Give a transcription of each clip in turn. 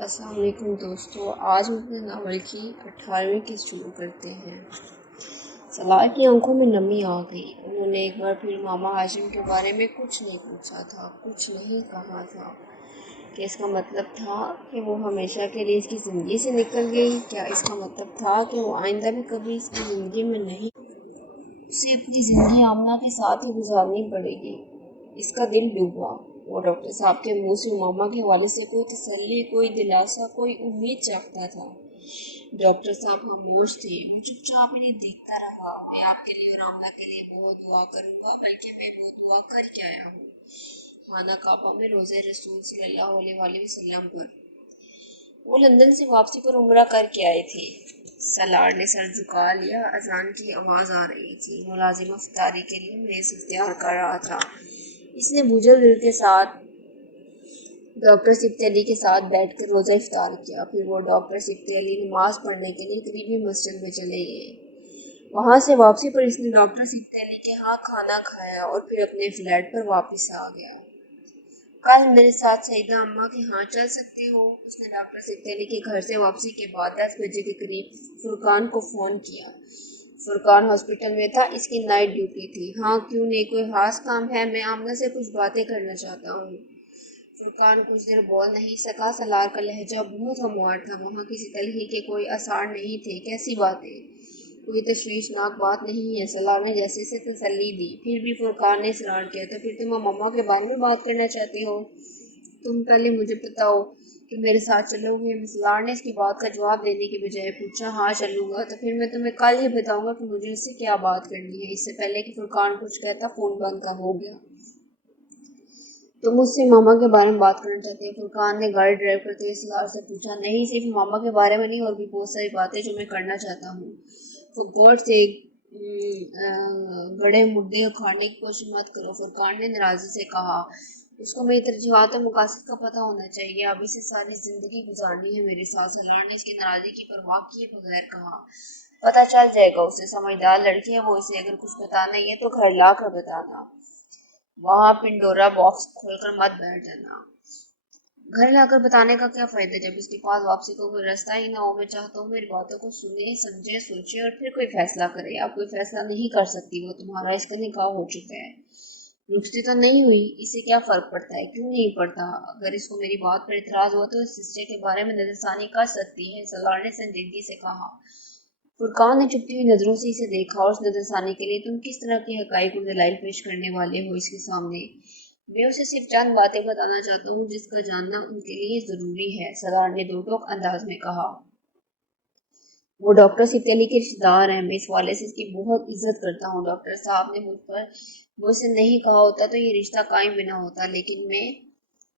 अस्सलाम वालेकुम दोस्तों, आज हम अपने नावल की 18वीं किस्त शुरू करते हैं। सलार की आंखों में नमी आ गई। उन्होंने एक बार फिर मामा हाशिम के बारे में कुछ नहीं पूछा था, कुछ नहीं कहा था। क्या इसका मतलब था कि वो हमेशा के लिए इसकी ज़िंदगी से निकल गई? क्या इसका मतलब था कि वो आइंदा भी कभी इसकी ज़िंदगी में नहीं, उसे अपनी ज़िंदगी आमना के साथ ही गुजारनी पड़ेगी? इसका दिल डूबा। वो डॉक्टर साहब के मुंह से मामा के हवाले से कोई तसल्ली, कोई दिलासा, कोई उम्मीद चाहता था। डॉक्टर साहब खामोश थे। मैं चुपचाप इन्हें देखता रहा। मैं आपके लिए और आमना के लिए बहुत दुआ करूंगा, बल्कि मैं वो दुआ करके आया हूँ खाना काबा में रोज़े रसूल सल्लल्लाहु अलैहि वसल्लम पर। वो लंदन से वापसी पर उम्रा करके आए थे। सलार ने सर झुका लिया। अजान की आवाज़ आ रही थी। मुलाजिम इफ्तारी के लिए मेज़ तैयार कर रहा था। इसने बुझल दिल के साथ डॉक्टर सिफ्त अली के साथ बैठकर रोज़ा इफ्तार किया। फिर वो डॉक्टर सिफ्त अली नमाज पढ़ने के लिए करीबी मस्जिद में चले गए। वहाँ से वापसी पर इसने डॉक्टर सिफ्त अली के यहाँ खाना खाया और फिर अपने फ्लैट पर वापस आ गया। कल मेरे साथ सईदा अम्मा के यहाँ चल सकते हो? उसने डॉक्टर सिफ्त अली के घर से वापसी के बाद 10 बजे के करीब फुरकान को फ़ोन किया। फुरकान हॉस्पिटल में था। इसकी नाइट ड्यूटी थी। हाँ, क्यों नहीं, कोई खास काम है? मैं आमना से कुछ बातें करना चाहता हूँ। फुरकान कुछ देर बोल नहीं सका। सलार का लहजा बहुत हमवार था। वहाँ किसी तलखी के कोई आसार नहीं थे। कैसी बातें? कोई तशवीशनाक बात नहीं है, सलार ने जैसे से तसल्ली दी। फिर भी फुरकान ने इसरार किया। तो फिर तुम मम्मा के बारे में बात करना चाहते हो? तुम पहले मुझे बताओ कि मेरे साथ चलोगे? सलार ने इसकी बात का जवाब देने के बजाय पूछा। हाँ चलूंगा। तो फिर मैं तुम्हें कल ही बताऊंगा कि मुझे इससे क्या बात करनी है। इससे पहले कि फुरकान कुछ कहता फ़ोन बंद का हो गया। तो मुझसे मामा के बारे में बात करना चाहते हैं? फुरकान ने गाड़ी ड्राइव करते हुए सलार से पूछा। नहीं, सिर्फ मामा के बारे में नहीं, और भी बहुत सारी बातें जो मैं करना चाहता हूँ। तो गौर से गड़े मुर्दे खाने की कोशिश मत करो, फुरकान ने नाराज़ी से कहा। उसको मेरी तरजीहात और मकासद का पता होना चाहिए। अब इसे सारी जिंदगी गुजारनी है मेरे साथ। सलार ने इसकी नाराज़गी की परवाह किए बगैर कहा। पता चल जाएगा उसे, समझदार लड़की है वो। इसे अगर कुछ बताना ही है तो घर ला कर बताना। वहाँ पिंडोरा बॉक्स खोलकर मत बैठ जाना। घर लाकर बताने का क्या फायदा जब इसके पास वापसी को कोई रास्ता ही ना हो? मैं चाहता हूँ मेरी बातों को सुने, समझे, सोचे और फिर कोई फैसला करे। आप कोई फैसला नहीं कर सकती। वो तुम्हारा, इसका निकाह हो चुका है। रुखसती तो नहीं हुई। इससे क्या फर्क पड़ता है? क्यों नहीं पड़ता? अगर इसको मेरी बात पर इतराज हुआ तो इस रिश्ते के बारे में नजरसानी कर सकती है, सलार ने संजीदगी से कहा। फुरकान ने चुपती हुई नजरों से इसे देखा। और उस नजरसानी के लिए तुम किस तरह की हकाइक और दलाइल पेश करने वाले हो इसके सामने? मैं उसे सिर्फ चंद बातें बताना चाहता हूँ जिसका जानना उनके लिए जरूरी है, सलार ने दो टोक अंदाज में कहा। वो डॉक्टर सिफ्त अली के रिश्तेदार हैं। मैं इस वाले से इसकी बहुत इज्जत करता हूँ। डॉक्टर साहब ने मुझसे नहीं कहा होता तो ये रिश्ता कायम भी ना होता, लेकिन मैं।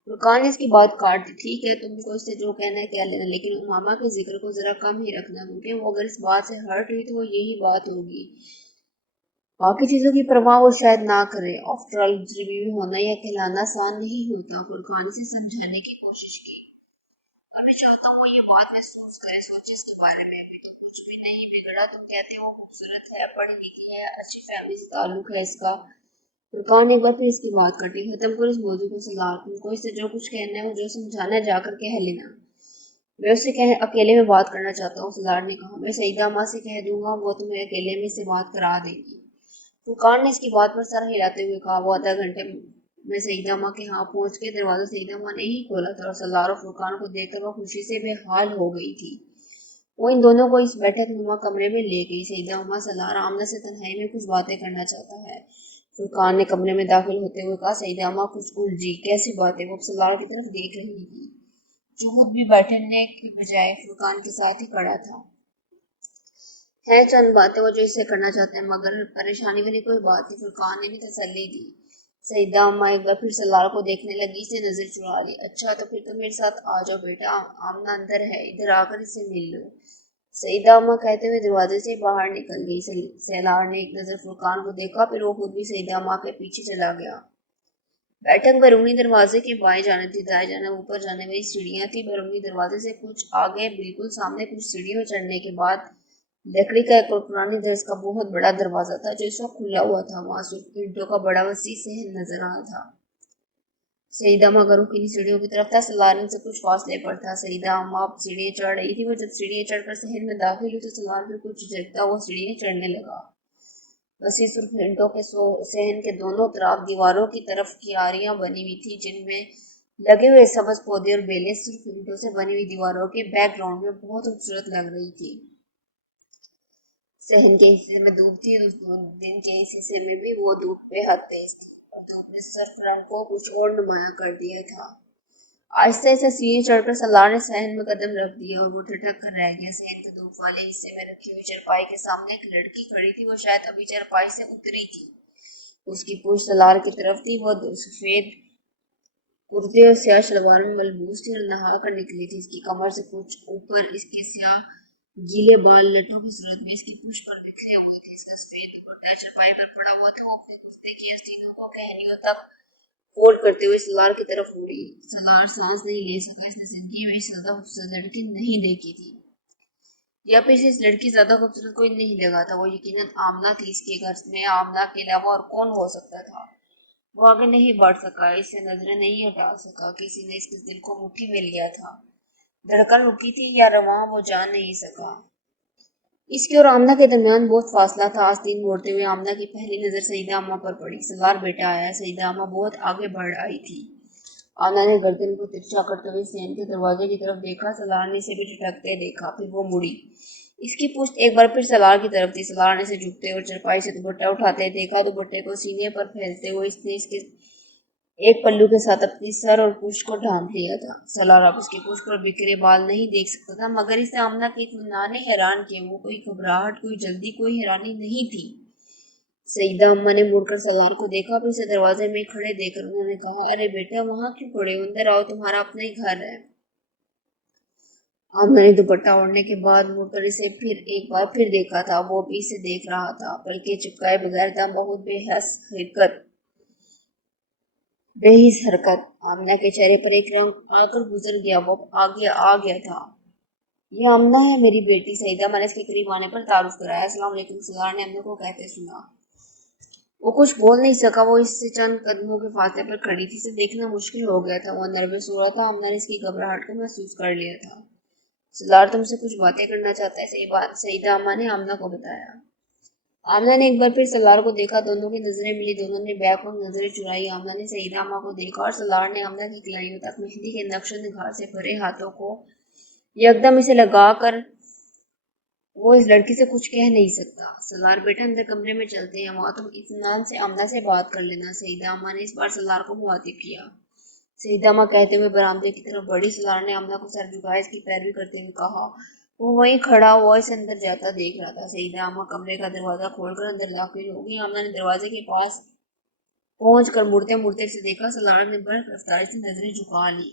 फुरकान ने इसकी बात काट दी। ठीक है, तुमको इससे जो कहना है कह लेना, लेकिन उमामा के जिक्र को जरा कम ही रखना, क्योंकि वो अगर इस बात से हर्ट हुई तो वो यही बात होगी। बाकी चीजों की परवाह वो शायद ना करे। आफ्टर ऑल गुजरी बीवी होना या कहलाना आसान नहीं होता। फुरकान से समझाने की कोशिश की। और मैं चाहता हूँ वो ये बात महसूस करे, सोचे इसके बारे में। अभी तो कुछ भी नहीं बिगड़ा। तुम कहते हो वो खूबसूरत है, पढ़ी लिखी है, अच्छी फैमिली से ताल्लुक है इसका। फुरकान एक बार फिर इसकी बात काटी। खत्म कर इस मौजू को सलार। तुमको इससे जो कुछ कहना है, वो जो समझाना है, जाकर कह लेना। मैं उससे अकेले में बात करना चाहता हूँ, सलार ने कहा। मैं सईदा माँ से कह दूंगा, वो तुम्हें अकेले में इससे बात करा देगी। फुरकान ने इसकी बात पर सर हिलाते हुए कहा। वो आधा घंटे में सईदा माँ के यहाँ पहुंच के दरवाजा सईदा माँ ने ही खोला था और सलार और फुरकान को देखकर वो खुशी से बेहाल हो गई थी। वो इन दोनों को इस बैठक नुमा कमरे में ले गई। सईदा उमा सलार आमना से तन्हाई में कुछ बातें करना चाहता है। फुरकान ने कमरे में दाखिल होते हुए कहा। सईदा अम्मा कुछ उलझी। कैसी बातें? वो सलार की तरफ देख रही थी, जो खुद भी बैठने की बजाय फुरकान के साथ ही खड़ा था। है चंद बातें वो जो इससे करना चाहते हैं, मगर परेशानी वाली कोई बात नहीं, फुरकान ने भी तसल्ली दी। सईदा अम्मा एक बार फिर सलार को देखने लगी। से नजर चुरा ली। अच्छा, तो फिर तुम मेरे साथ आ जाओ बेटा, आमना अंदर है, इधर आकर इससे मिल लो। सईदा अम्मा कहते हुए दरवाजे से बाहर निकल गई। सलार ने एक नजर फुरकान को देखा, फिर वो खुद भी सईदा अम्मा के पीछे चला गया। बैठक बैरूनी दरवाजे के बाएं जाने थी। दाएं जाने ऊपर जाने वाली सीढ़ियां थी। बैरूनी दरवाजे से कुछ आगे बिल्कुल सामने कुछ सीढ़ियों चढ़ने के बाद लकड़ी का एक और पुरानी दर्ज का बहुत बड़ा दरवाजा था, जो इस वक्त खुला हुआ था। वहां सिर्फ ईंटों का बड़ा वसी सहन नजर आ रहा था। सईदा अम्मा घरों की सीढ़ियों की तरफ था। सलार से कुछ फासले पर था। सईदा अम्मा अब सीढ़ियाँ चढ़ रही थी। वो जब सीढ़ियाँ चढ़कर शहर में दाखिल हुई तो सलार फिर कुछ झिझकता वो सीढ़ियाँ चढ़ने लगा। वसी सुर्ख ईंटों के सहन के दोनों तरफ दीवारों की तरफ क्यारियां बनी हुई थी, जिनमें लगे हुए सब्ज पौधे और बेलें सिर्फ ईंटों से बनी हुई दीवारों के बैकग्राउंड में बहुत खूबसूरत लग रही थी। सहन के हिस्से में धूप थी, उस दिन के इस हिस्से में भी वो धूप बेहद तेज थी और धूप ने सर्फ रंग को कुछ और नुमाया कर दिया था। आहिस्ता आहिस्ता सीढ़ी चढ़कर सलार ने सहन में कदम रख दिया और वो ठिठक कर रह गया। सहन के धूप वाले हिस्से में रखी हुई चारपाई के सामने एक लड़की खड़ी थी। वो शायद अभी चारपाई से उतरी थी। उसकी पूंछ सलार की तरफ थी। वो सफेद कुर्ते और स्याह शलवार में मलबूस थी और नहा कर निकली थी। इसकी कमर से कुछ ऊपर इसके स्याह गीले बाल लटों की सूरत में इसकी पूंछ पर बिखरे हुए थे। इसका सफेद दुपट्टा चरपाई पर पड़ा हुआ था। वो अपने कुर्ते की आस्तीनों को कहनियों तक फोल्ड करते हुए सलार की तरफ मुड़ी। सलार सांस नहीं ले सका। इसने जिंदगी में ज्यादा खूबसूरत लड़की नहीं देखी थी, या फिर इस लड़की ज्यादा खूबसूरत कोई नहीं लगा था। वो यकीनन आमना थी। इसके घर में आमना के अलावा और कौन हो सकता था। वो आगे नहीं बढ़ सका। इससे नजरें नहीं हटा सका। किसी ने इसके दिल को मुट्ठी में लिया था। धड़कन रुकी थी या रवां वो जान नहीं सका। इसके और आमना के दरमियान बहुत फासला था। आस्तीन मोड़ते हुए आमना की पहली नजर सईदा अम्मा पर पड़ी। सलार बेटा आया। सईदा अम्मा बहुत आगे बढ़ आई थी। आमना ने गर्दन को तिरछा करते हुए सेन के दरवाजे की तरफ देखा। सलार ने इसे भी झटकते देखा। फिर वो मुड़ी। इसकी पुश्त एक बार फिर सलार की तरफ थी। सलार ने इसे झुकते और चरपाई से दुपट्टा उठाते देखा। दुपट्टे को सीने पर फैलते हुए इसने इसके एक पल्लू के साथ अपनी सर और पूंछ को ढांक लिया था। सलार अब उसकी पूंछ पर बिखरे बाल नहीं देख सकता था, मगर इसे आमना के इत्मीनान ने हैरान किया। वो कोई घबराहट, कोई जल्दी, कोई हैरानी नहीं थी। सईदा अम्मा ने मुड़कर सलार को देखा। फिर से दरवाजे में खड़े देखकर उन्होंने कहा, अरे बेटा, वहां क्यों खड़े हो? अंदर आओ, तुम्हारा अपना ही घर है। आमना ने दुपट्टा ओढ़ने के बाद मुड़कर इसे फिर एक बार फिर देखा था। वो भी इसे देख रहा था, बल्कि चिपकाए बगैर था। बहुत बेहिस हरकत। आमना के चेहरे पर एक रंग आकर गुजर गया। वो आगे आ गया था। ये आमना है, मेरी बेटी। सईदा मैंने इसके करीब आने पर तारुफ कराया। अस्सलाम वालेकुम, सलार ने आमना को कहते सुना। वो कुछ बोल नहीं सका। वो इससे चंद कदमों के फासले पर खड़ी थी। इसे देखना मुश्किल हो गया था। वो नर्वस हो रहा था। आमना ने इसकी घबराहट को महसूस कर लिया था। सलार तुमसे कुछ बातें करना चाहता है। सही बात, सईदा अम्मा ने आमना को बताया। आमना ने एक बार फिर सलार को देखा। दोनों की नजरें मिली। दोनों ने बैकवक्त नजरें चुराई। आमना ने सईदा अम्मा को देखा और सलार ने आमना की कलाइयों तक मेहंदी के नक्शो निगार से भरे हाथों को यकदम इसे लगाकर वो इस लड़की से कुछ कह नहीं सकता। सलार बेटा, अंदर कमरे में चलते हैं, वहां तुम इत्मीनान से आमना से बात कर लेना। सईदा अम्मा ने इस बार सलार को मुखातिब किया। सईदा अम्मा कहते हुए बरामदे की तरफ बढ़ी। सलार ने आमना को सर झुकाए इसकी पैरवी करते हुए कहा। वो वहीं खड़ा हुआ इसे अंदर जाता देख रहा था। सईदा अम्मा कमरे का दरवाजा खोलकर अंदर दाखिल हो गई। आमना ने दरवाजे के पास पहुंच कर मुड़ते मुड़ते से देखा। सलार ने बड़ी रफ्तार से नजरें झुका ली।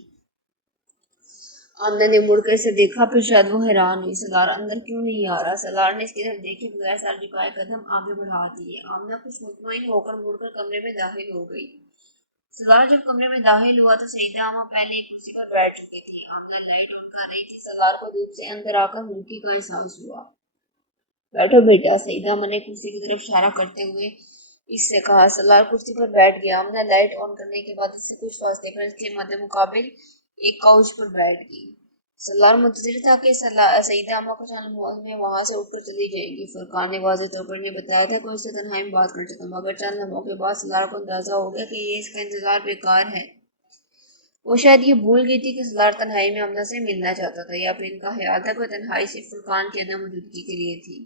आमना ने मुड़कर इसे देखा। फिर शायद वो हैरान हुई, सलार अंदर क्यों नहीं आ रहा। सलार ने इसकी तरफ देखे बगैर सर झुकाए कदम आगे बढ़ा दिए। आमना कुछ मुतमईन होकर मुड़कर कमरे में दाखिल हो गई। सलार जब कमरे में दाखिल हुआ तो सईदा अम्मा पहले एक कुर्सी पर बैठ चुकी थी। आमना लाइट ऑन कर रही थी। सलार को धूप से अंदर आकर हल्की का एहसास हुआ। बैठो बेटा, सईदा अम्मा ने कुर्सी की तरफ इशारा करते हुए इससे कहा। सलार कुर्सी पर बैठ गया। आमना लाइट ऑन करने के बाद उससे कुछ फासले पर इसके मध्य मुकाबिल एक काउच पर बैठ गई। सलार मुंतजिर था कि सईदा अम्मा को चंद लम्हों में वहां से उठकर चली जाएगी। फरकान ने वाज़ेह तौर पर नहीं बताया था कोई उससे तन्हाई में बात करता था, मगर चंद लम्हों के बाद सलार को अंदाजा हो गया कि ये इसका इंतजार बेकार है। वो शायद ये भूल गई थी कि सलार तन्हाई में अमना से मिलना चाहता था, या फिर इनका ख्याल था कि तन्हाई सिर्फ फुरकान की अदम मौजूदगी के लिए थी।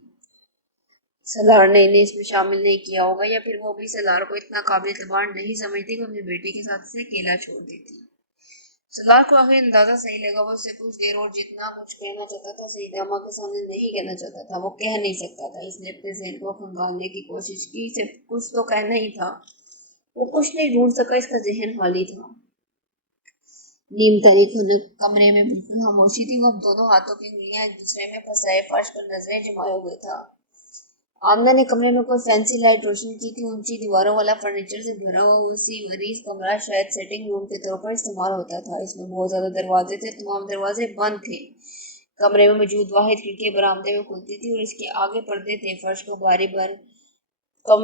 सलार ने इन्हें इसमें शामिल नहीं किया होगा, या फिर वो भी सलार को इतना काबिल एतबार नहीं समझती कि अपने बेटे के साथ इसे अकेला छोड़ देती। सलार को आखिर अंदाजा सही लगा। वो उससे कुछ देर और जितना कुछ कहना चाहता था सईदा अम्मा के सामने नहीं कहना चाहता था। वो कह नहीं सकता था। इसने अपने ज़हन को खंगालने की कोशिश की। इसे कुछ तो कहना ही था। वो कुछ नहीं ढूंढ सका। इसका जहन खाली था। नीम तारीख होने कमरे में बिल्कुल खामोशी थी। वो दोनों हाथों की उंगलियां एक दूसरे में फंसाए फर्श पर नजरें जमाए हुए था। आमना ने कमरे में कोई फैंसी लाइट रोशन की थी। ऊंची दीवारों वाला फर्नीचर से भरा हुआ उसी गरीब कमरा शायद सेटिंग रूम के तौर पर इस्तेमाल होता था। इसमें बहुत ज्यादा दरवाजे थे। तमाम दरवाजे बंद थे। कमरे में मौजूद वाहिद खिड़की बरामदे में खुलती थी और इसके आगे पर्दे थे। फर्श को बारी बार कम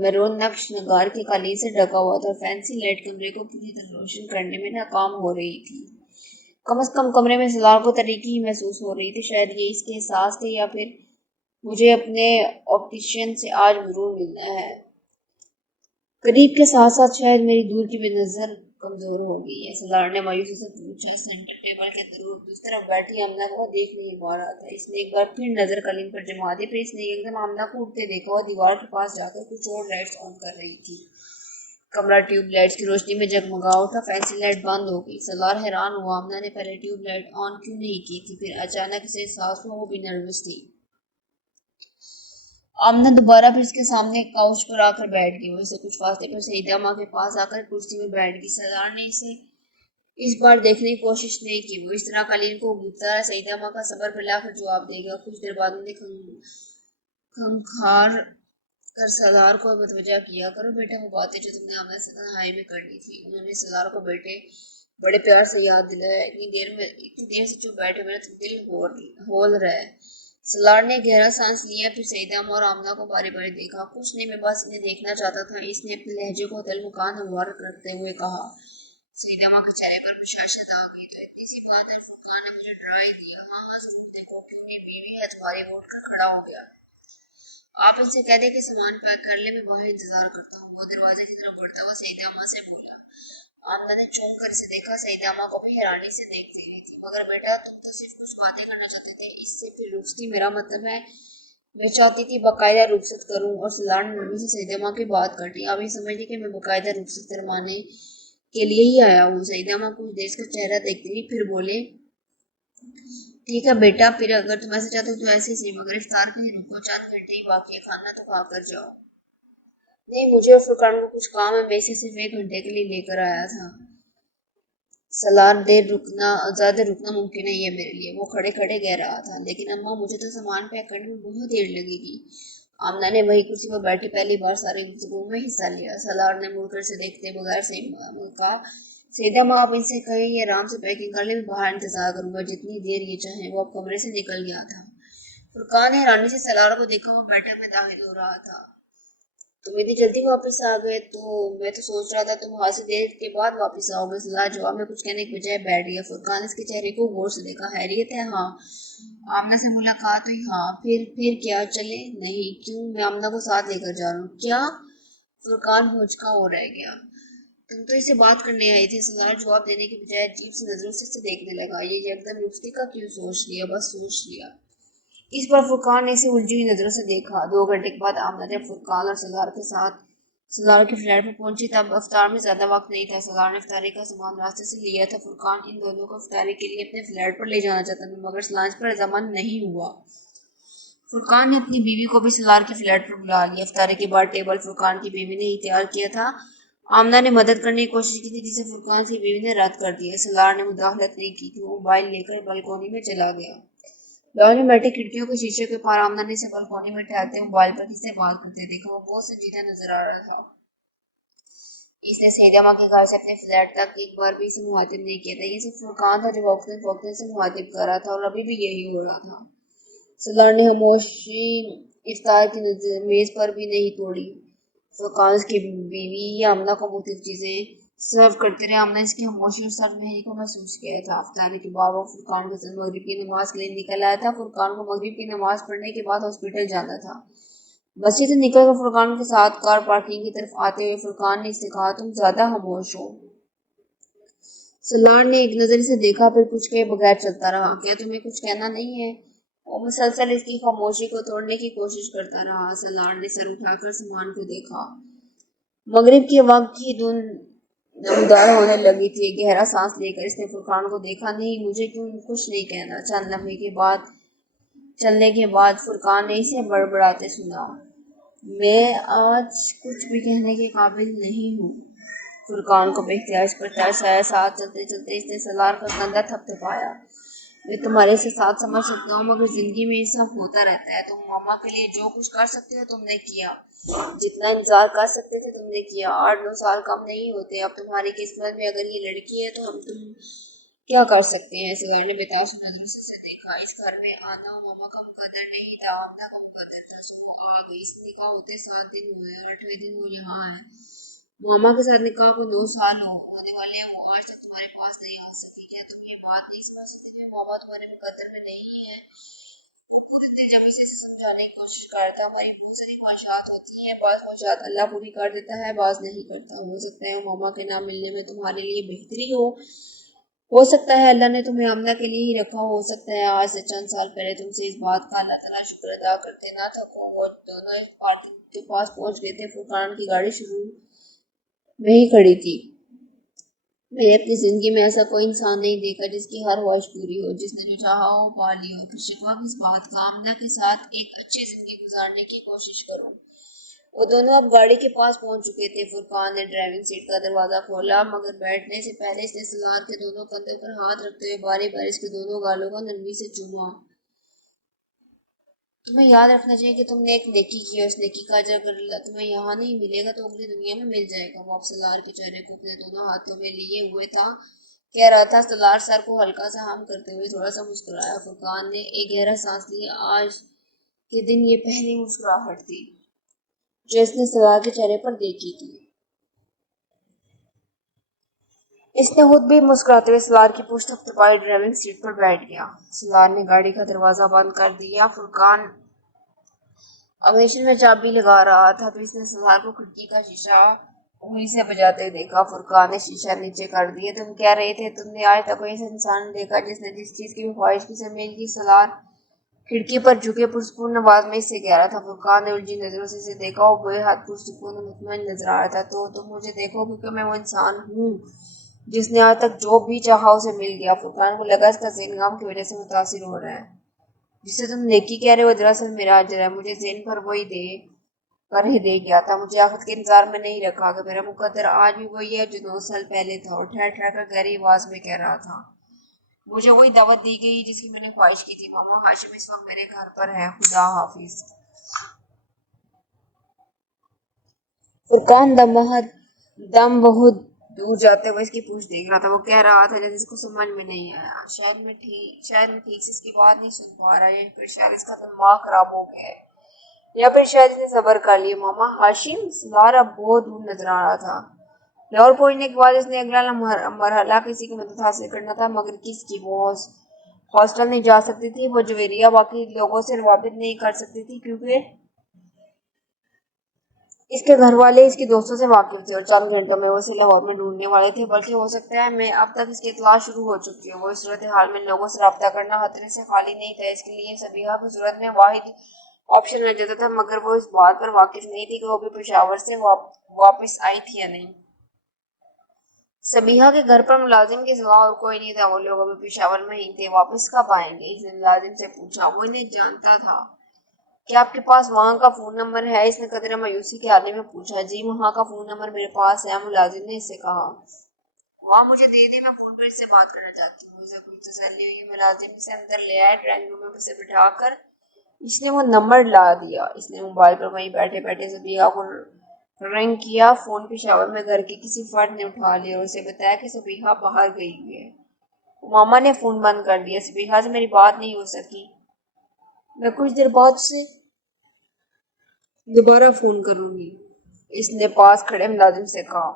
मैरून नक्श नगार के कालीन से ढका हुआ था। फैंसी लाइट कमरे को पूरी तरह रोशन करने में नाकाम हो रही थी। कम से कम कमरे में सलार को तरीकी ही महसूस हो रही थी। शायद ये इसके एहसास थे या फिर मुझे अपने ऑप्टिशियन से आज जरूर मिलना है। करीब के साथ साथ शायद मेरी दूर की भी नजर कमजोर हो गई है। सलार ने मायूसी से पूछा। सेंटर टेबल के दूसरी तरफ बैठी आमना को देख नहीं पा रहा था। इसने एक बार फिर नजर कलीन पर जमा दी। फिर इसने एकदम आमना को उठते देखा और दीवार के पास जाकर कुछ और लाइट्स ऑन कर रही थी। कमरा ट्यूब लाइट्स की रोशनी में जगमगा उठा। फैंसी लाइट बंद हो गई। सलार हैरान हुआ। आमना ने पहले ट्यूब लाइट ऑन क्यों नहीं की थी। फिर अचानक से एहसास हुआ वो भी नर्वस थी। आमना दोबारा फिर इसके सामने काउच पर आकर बैठ गई। वैसे कुछ फासले पर सईदा माँ के पास आकर कुर्सी में बैठ गई। सलार ने इसे इस बार देखने की कोशिश नहीं की। वो इस तरह कलीन को घूरता रहा। सईदा माँ का सबर फैलाकर जवाब देगा। कुछ देर बाद उन्हें खंखार कर सलार को मतवजा किया। करो बेटा वो बातें जो तुमने आमना से तन्हाई में करनी थी। उन्होंने सलार को बेटे बड़े प्यार से याद दिलाया। इतनी देर से जो बैठे मेरा तो दिल होल रहा है। सलार ने गहरा सांस लिया। फिर सईदा और आमना को बारी बारी देखा। कुछ नहीं, मैं बस इन्हें देखना चाहता था। इसने अपने लहजे को तलमुकान हमवार रखते हुए कहा। सईदा माँ के चेहरे पर बशाशत आ गई। तो इतनी सी बात है, फुरकान ने मुझे डरा ही दिया। हाँ हाँ जरूर देखो, क्यों नहीं, बीवी है तुम्हारी, वो उठकर खड़ा हो गया। आप इनसे कह दे कि सामान पैक कर ले, मैं बाहर इंतजार करता हूँ। वो दरवाजे की तरफ बढ़ता हुआ सईदा माँ से बोला। आमना ने चौंक कर इसे देखा। सईदा माँ को भी हैरानी से देखती रही थी। मगर बेटा तुम तो सिर्फ कुछ बातें करना चाहते थे, इससे फिर रुखसती मेरा मतलब है मैं चाहती थी बाकायदा रुखसत करूं। और सलार ने नरमी से सईदा माँ की बात काटी। आप ये समझती कि मैं बाकायदा रुखसत करवाने के लिए ही आया हूँ। सईदा माँ कुछ देर का चेहरा देखती हुई फिर बोले, ठीक है बेटा, फिर अगर तुम ऐसे चाहते हो तो ऐसे ही, मगर इफ्तार के लिए रुको, चंद घंटे ही बाकी है, खाना तो खा कर जाओ। नहीं, मुझे और फुरकान को कुछ काम है, मैं इसे सिर्फ 1 घंटे के लिए लेकर आया था। सलार ज्यादा रुकना मुमकिन नहीं है मेरे लिए। वो खड़े खड़े कह रहा था। लेकिन अम्मा मुझे तो सामान पैक करने में बहुत देर लगेगी। आमना ने वही कुर्सी पर बैठे पहली बार सारी गुफ्तगू में हिस्सा लिया। सलार ने मुड़कर से देखते बगैर से कहा, सईदा माँ आप इनसे कहें ये आराम से पैकिंग कर ले, मैं बाहर इंतजार करूंगा जितनी देर ये चाहे। वो अब कमरे से निकल गया था। फुरकान हैरानी से सलार को देखा। वो बैठक में दाखिल हो रहा था। तुम इतनी जल्दी वापस आ गए? तो मैं तो सोच रहा था तुम वहां से देर के बाद वापस आओगे। सलाह जवाब में कुछ कहने की बजाय बैठ गया। फुरकान इसके चेहरे को गौर से देखा। हैरियत है? हाँ। आमना से मुलाकात हुई? हाँ। फिर क्या चले? नहीं। क्यों? मैं आमना को साथ लेकर जा रहा हूँ। क्या? फुरकान होचका हो रह गया। तुम तो इसे बात करने आई थी। सलाह जवाब देने की बजाय अजीब सी नजरों से इसे देखने लगा। ये एकदम रुस्ती का क्यों सोच लिया? बस सोच लिया। इस बार फुरकान ने इसे उलझी हुई नजरों से देखा। 2 घंटे के बाद आमना जब फुरकान और सलार के साथ सलार के फ्लैट पर पहुंची तब अफ्तार में ज्यादा वक्त नहीं था। सलार ने इफ्तारी का सामान रास्ते से लिया था। फुरकान इन दोनों को इफ्तारी के लिए अपने फ्लैट पर ले जाना चाहता था, मगर लंच पर जमान नहीं हुआ। फुरकान ने अपनी बीवी को भी सलार के फ्लैट पर बुला लिया। इफ्तारी के बाद टेबल फुरकान की बीवी ने ही तैयार किया था। आमना ने मदद करने की कोशिश की थी, जिसे फुरकान की बीवी ने रद्द कर दिया। सलार ने मुदाखलत नहीं की थी। वो मोबाइल लेकर बालकोनी में चला गया। लॉन में बैठे खिड़कियों के शीशे के पार आमना ने इसे बालकोनी में टहलते मोबाइल पर किससे बात करते देखा। वो बहुत संजीदा नजर आ रहा था। इसने सईदा माँ के घर से अपने फ्लैट तक एक बार भी इसे मुखातिब नहीं किया था। ये सिर्फ फुरकान था जो वक्तन फवक्तन से मुखातिब कर रहा था, और अभी भी यही हो रहा था। सलार ने खामोशी इफ्तार की मेज पर भी नहीं तोड़ी। फुरकान की बीवी या आमना को मुख्तलिफ चीजें सर्व करते रहे। आमना इसकी खामोशी और सरमहरी को महसूस किया था। इफ्तारी के बाद वो फुरकान के साथ मगरिब की नमाज के लिए निकल आया था। फुरकान को मगरिब की नमाज पढ़ने के बाद हॉस्पिटल जाना था। मस्जिद से निकलकर फुरकान के साथ कार पार्किंग की तरफ आते हुए फुरकान ने इससे कहा, तुम ज्यादा खामोश हो। सलार ने एक नजर से देखा, फिर कुछ कहे बगैर चलता रहा। क्या तुम्हें कुछ कहना नहीं है? वो मुसलसल इसकी खामोशी को तोड़ने की कोशिश करता रहा। सलार ने सर उठाकर सामान को देखा। मगरिब के वक्त की धुन नमदार होने लगी थी। गहरा सांस लेकर इसने फुरकान को देखा। नहीं, मुझे क्यों कुछ नहीं कहना। चंद लम्हे के बाद चलने के बाद फुरकान ने इसे बड़बड़ाते सुना, मैं आज कुछ भी कहने के काबिल नहीं हूँ। फुरकान को बेख्तियार इस पर तरस आया। साथ चलते चलते इसने सलार का कंधा थपथपाया। मैं तुम्हारे से साथ समझ सकता हूँ, मगर जिंदगी में ये सब होता रहता है। तुम मामा के लिए जो कुछ कर सकते हो तुमने किया, जितना इंतजार कर सकते थे तुमने किया। 8-9 साल कम नहीं होते। अब तुम्हारी किस्मत में अगर ये लड़की है तो हम तुम क्या कर सकते हैं। सिगार ने बेताश नजरों से देखा। इस घर में आना मामा का मुकद्दर नहीं था, आमना का मुकद्दर था। सुबह आ गई। इस निकाह होते 7 दिन हुए, 8वें दिन वो यहाँ है। मामा के साथ निकाह को 2 साल होने वाले हैं। वो आज तक तुम्हारे पास नहीं आ सकी। क्या तुम ये बात नहीं समझ सकते? मामा तुम्हारे मुकद्दर में नहीं है। वो पूरे दिल से समझाने की कोशिश करता। हमारी बहुत सारी ख्वाहिशात होती है, बाज ख्वाहिशात अल्लाह पूरी कर देता है, बाज नहीं करता। हो सकता है वो मामा के नाम मिलने में तुम्हारे लिए बेहतरी हो सकता है अल्लाह ने तुम्हें आमना के लिए ही रखा हो सकता है आज से चंद साल पहले तुमसे इस बात का अल्लाह ताला शुक्र अदा करते ना थको। वो दोनों एक पार्किंग के पास पहुंच गए थे। फुरकान की गाड़ी शुरू में ही खड़ी थी। मैंने अपनी जिंदगी में ऐसा कोई इंसान नहीं देखा जिसकी हर ख्वाहिश पूरी हो, जिसने जो चाहा हो पा लिया हो। फिर शिकवा किस बात का? आमना के साथ एक अच्छी जिंदगी गुजारने की कोशिश करो। वो दोनों अब गाड़ी के पास पहुंच चुके थे। फुरकान ने ड्राइविंग सीट का दरवाजा खोला, मगर बैठने से पहले इसने सलार के दोनों कंधों पर हाथ रखते हुए बारी बारी इसके दोनों गालों को नरमी से चूमा। तुम्हें याद रखना चाहिए कि तुमने एक नेकी की है। उस नेकी का अजर अगर तुम्हें यहाँ नहीं मिलेगा तो अगली दुनिया में मिल जाएगा। वो अब सलार के चेहरे को अपने दोनों हाथों में लिए हुए था, कह रहा था। सलार सर को हल्का सा हम करते हुए थोड़ा सा मुस्कुराया। फुरकान ने एक गहरा सांस लिया। आज के दिन ये पहली मुस्कुराहट थी जो इसने सलार के चेहरे पर देखी थी। इसने खुद भी मुस्कुराते हुए सलार की पूंछ थपथपाई, ड्राइविंग सीट पर बैठ गया। सलार ने गाड़ी का दरवाजा बंद कर दिया। फुरकान अमेशन में चाबी लगा रहा था तो इसने सलार को खिड़की का शीशा उंगली से बजाते हुए देखा। फुरकान ने शीशा नीचे कर दिया। तुम कह रहे थे तुमने आज तक कोई ऐसा इंसान देखा जिसने जिस चीज की भी ख्वाहिश की से मेल की? सलार खिड़की पर झुके पुरस्कून आवाज में इससे कह रहा था। फुरकान ने उलझी नजरों से इसे देखा। वो बेहद पुरस्कून मुतमईन नजर आ रहा था। तो तुम मुझे देखो क्योंकि मैं वो इंसान हूँ जिसने आज तक जो भी चाहा उसे मिल गया। फुरकान को लगा इसका ज़हन गम की वजह से मुतासिर हो रहा है। जिसे तुम नेकी कह रहे हो दरअसल मेरा अजर है। मुझे ज़हन पर वही दे कर ही दे गया था। मुझे आखिरत के इंतजार में नहीं रखा कि मेरा मुकद्दर आज भी वही है जो 9 साल पहले था। और ठहर ठहर कर गहरी आवाज में कह रहा था। मुझे वही दावत दी गई जिसकी मैंने ख्वाहिश की थी। मामा हाशिम इस वक्त मेरे घर पर है। खुदा हाफिज। फुरकान दम बहुत दूर जाते हुए इसकी पूछ देख रहा था। वो कह रहा था जैसे इसको समझ में नहीं आया। शायद मैं ठीक से इसकी बात नहीं सुन पा रहा है, फिर शायद इसका दिमाग खराब हो गया है, या फिर शायद इसने सबर कर लिया। मामा हाशिम सलार अब बहुत दूर नजर आ रहा था। लाहौर पहुंचने के बाद इसने अगला मरहला किसी की मदद हासिल करना था, मगर किसकी? वो हॉस्टल नहीं जा सकती थी। वो जवेरिया बाकी लोगों से रवाबित नहीं कर सकती थी क्योंकि इसके घर वाले इसके दोस्तों से वाकिफ थे और चंद घंटों में वो इसे लाहौर में ढूंढने वाले थे। बल्कि हो सकता है मैं अब तक इसकी इतला शुरू हो चुकी है। वो इस सूरत हाल में लोगों से रब्ता करना खतरे से खाली नहीं था। इसके लिए सबीहा की सूरत में वाहिद ऑप्शन रह जाता था, मगर वो इस बात पर वाकिफ नहीं थी कि वो भी पेशावर से वापस आई थी या नहीं। सबीहा के घर पर मुलाजिम के सिवा और कोई नहीं था। वो लोग अभी पेशावर में ही थे। वापस कब आएंगे? इसने मुलाजिम से पूछा। वो इन्हें जानता था। क्या आपके पास वहाँ का फोन नंबर है? इसने कदर मायूसी के आने में पूछा। जी वहाँ का फोन नंबर मेरे पास है, मुलाजिम ने इससे कहा। वहाँ मुझे दे दे, मैं फोन पर इससे बात करना चाहती हूँ। मुझे कुछ तसल्ली हुई। मुलाजिम इसे अंदर ले आए। ड्राइंग रूम में उसे बिठाकर इसने वो नंबर ला दिया। इसने मोबाइल पर वहीं बैठे बैठे सबीहा को रिंग किया। फोन पेशावर में घर के किसी फर्द ने उठा लिया और उसे बताया कि सबीहा बाहर गई हुई है। मामा ने फोन बंद कर दिया। सबीहा से मेरी बात नहीं हो सकी, मैं कुछ देर बाद से दोबारा फोन करूंगी, इसने पास खड़े मुलाजिम से कहा।